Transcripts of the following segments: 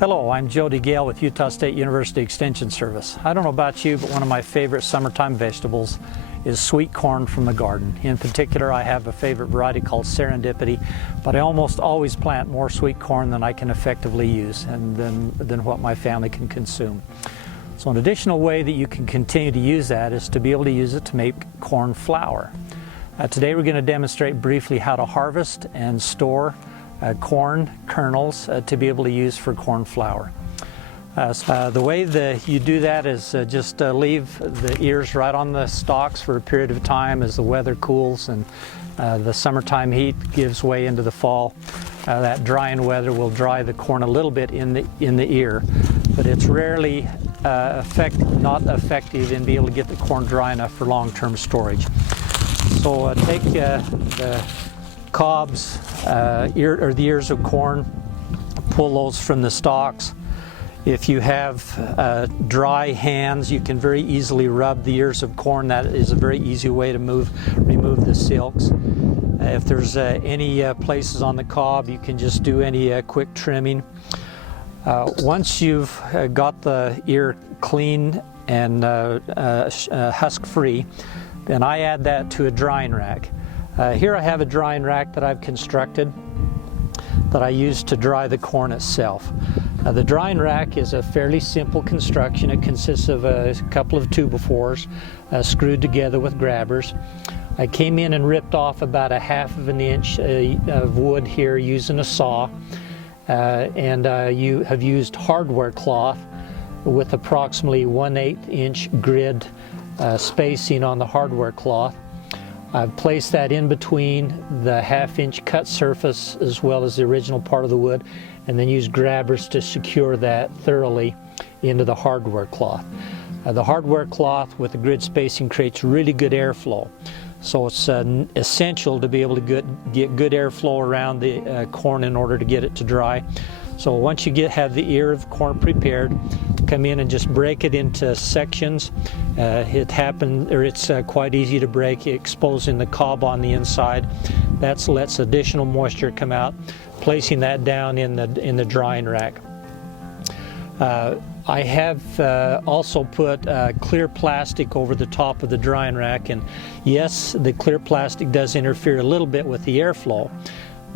Hello, I'm Jody Gale with Utah State University Extension Service. I don't know about you, but one of my favorite summertime vegetables is sweet corn from the garden. In particular, I have a favorite variety called Serendipity, but I almost always plant more sweet corn than I can effectively use and than what my family can consume. So an additional way that you can continue to use that is to be able to use it to make corn flour. Today we're going to demonstrate briefly how to harvest and store corn kernels to be able to use for corn flour. The way that you do that is just leave the ears right on the stalks for a period of time as the weather cools and the summertime heat gives way into the fall. That drying weather will dry the corn a little bit in the ear, but it's rarely not effective in being able to get the corn dry enough for long-term storage. So take the cobs, the ears of corn, pull those from the stalks. If you have dry hands, you can very easily rub the ears of corn. That is a very easy way to remove the silks. If there's any places on the cob, you can just do any quick trimming. Once you've got the ear clean and husk free, then I add that to a drying rack. Here I have a drying rack that I've constructed that I use to dry the corn itself. The drying rack is a fairly simple construction. It consists of a couple of 2x4s screwed together with grabbers. I came in and ripped off about 1/2 inch of wood here using a saw, and you have used hardware cloth with approximately 1/8 inch grid spacing on the hardware cloth. I've placed that in between the 1/2 inch cut surface as well as the original part of the wood, and then use grabbers to secure that thoroughly into the hardware cloth. The hardware cloth with the grid spacing creates really good airflow. So it's essential to be able to get good airflow around the corn in order to get it to dry. So once you have the ear of corn prepared, come in and just break it into sections. It's quite easy to break, exposing the cob on the inside. That lets additional moisture come out, placing that down in the drying rack. I have also put clear plastic over the top of the drying rack, and yes, the clear plastic does interfere a little bit with the airflow,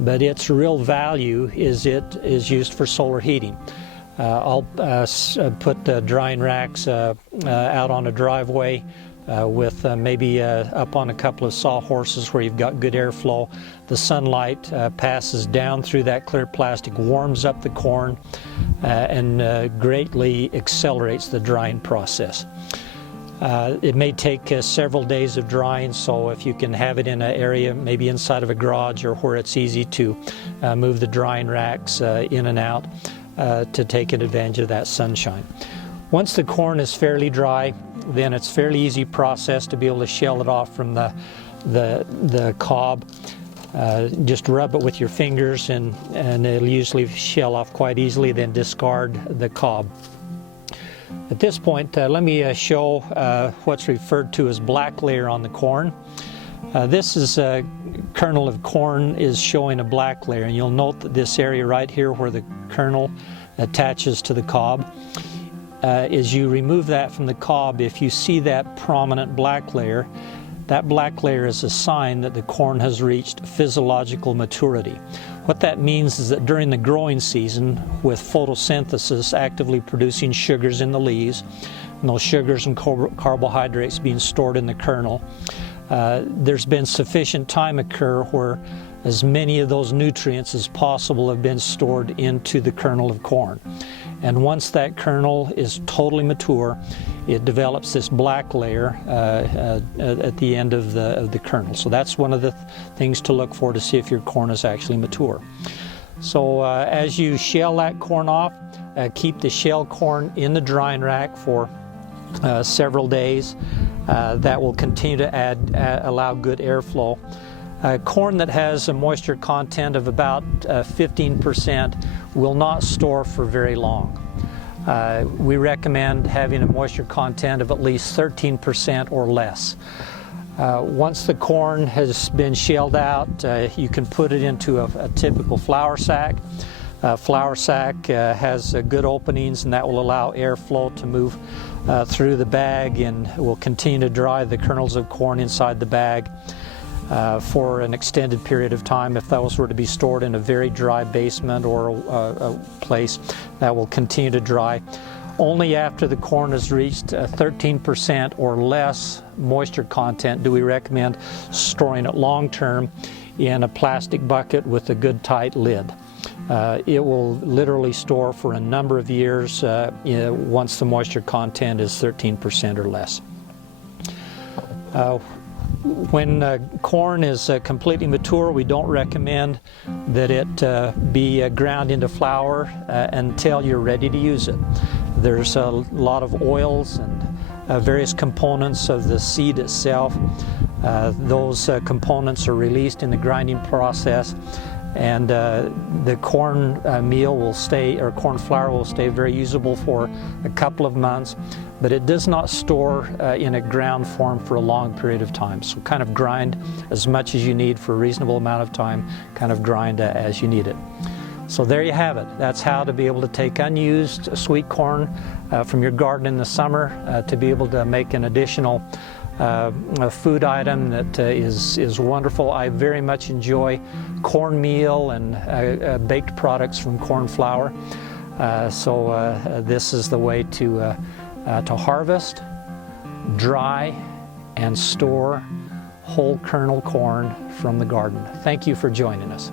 but its real value is it is used for solar heating. I'll put the drying racks out on a driveway with maybe up on a couple of sawhorses where you've got good airflow. The sunlight passes down through that clear plastic, warms up the corn, and greatly accelerates the drying process. It may take several days of drying, so if you can have it in an area, maybe inside of a garage or where it's easy to move the drying racks in and out to take advantage of that sunshine. Once the corn is fairly dry, then it's a fairly easy process to be able to shell it off from the cob. Just rub it with your fingers and it'll usually shell off quite easily, then discard the cob. At this point, let me show what's referred to as black layer on the corn. This is a kernel of corn is showing a black layer, and you'll note that this area right here where the kernel attaches to the cob, as you remove that from the cob, if you see that prominent black layer, that black layer is a sign that the corn has reached physiological maturity. What that means is that during the growing season, with photosynthesis actively producing sugars in the leaves, and those sugars and carbohydrates being stored in the kernel, there's been sufficient time occur where as many of those nutrients as possible have been stored into the kernel of corn. And once that kernel is totally mature, it develops this black layer at the end of the kernel. So that's one of the things to look for to see if your corn is actually mature. So as you shell that corn off, keep the shell corn in the drying rack for several days. That will continue to allow good airflow. Corn that has a moisture content of about 15% will not store for very long. We recommend having a moisture content of at least 13% or less. Once the corn has been shelled out, you can put it into a typical flour sack. Flour sack has good openings, and that will allow airflow to move through the bag, and will continue to dry the kernels of corn inside the bag for an extended period of time. If those were to be stored in a very dry basement or a place, that will continue to dry. Only after the corn has reached 13% or less moisture content do we recommend storing it long term in a plastic bucket with a good tight lid. It will literally store for a number of years once the moisture content is 13% or less. When corn is completely mature, we don't recommend that it be ground into flour until you're ready to use it. There's a lot of oils and various components of the seed itself. Those components are released in the grinding process, and the corn meal will stay, or corn flour will stay very usable for a couple of months, but it does not store in a ground form for a long period of time. So kind of grind as much as you need for a reasonable amount of time, kind of grind as you need it. So there you have it. That's how to be able to take unused sweet corn from your garden in the summer to be able to make an additional a food item that is wonderful. I very much enjoy cornmeal and baked products from corn flour. So this is the way to harvest, dry, and store whole kernel corn from the garden. Thank you for joining us.